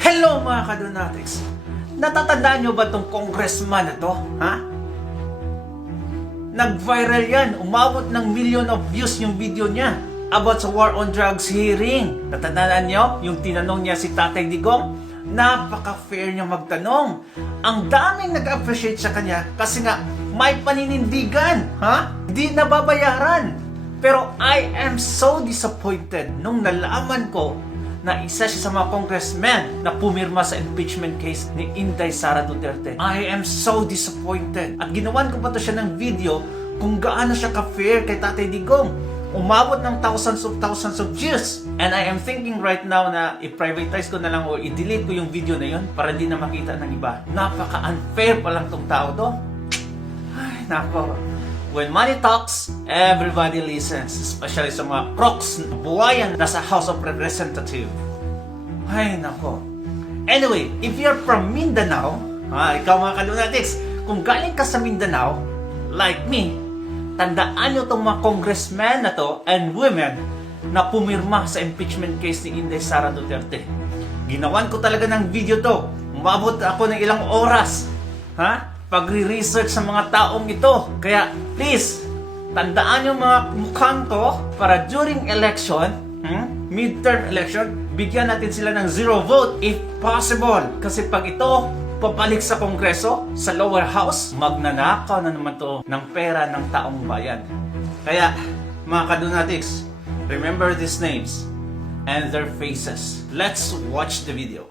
Hello mga kadonatics! Natatandaan nyo ba itong congressman na to? Ha? Nag-viral yan. Umabot ng million of views yung video niya about sa war on drugs hearing. Natatandaan nyo? Yung tinanong niya si Tatay Digong? Napaka-fair niya magtanong. Ang daming nag-appreciate sa kanya kasi nga may paninindigan. Ha? Hindi nababayaran. Pero I am so disappointed nung nalaman ko na isa siya sa mga congressmen na pumirma sa impeachment case ni Inday Sara Duterte. I am so disappointed. At ginawan ko pa to siya ng video kung gaano siya ka-fair kay Tatay Digong. Umabot ng thousands of views. And I am thinking right now na i-privatize ko na lang o i-delete ko yung video na yun para hindi na makita ng iba. Napaka-unfair pa lang tong tao to. Ay, nako. When money talks, everybody listens. Especially sa mga crocs na buwayan nasa House of Representatives. Ay, nako. Anyway, if you're from Mindanao, ikaw mga kadonatics, kung galing ka sa Mindanao, like me, tandaan nyo itong mga congressmen na to and women na pumirma sa impeachment case ni Inday Sara Duterte. Ginawan ko talaga ng video to. Umabot ako ng ilang oras. Pagre-research sa mga taong ito. Kaya, please, tandaan yung mga mukhang to para during election, midterm election, bigyan natin sila ng 0 vote if possible. Kasi pag ito, papalik sa Kongreso, sa lower house, magnanakaw na naman to ng pera ng taong bayan. Kaya, mga kadonatics, remember these names and their faces. Let's watch the video.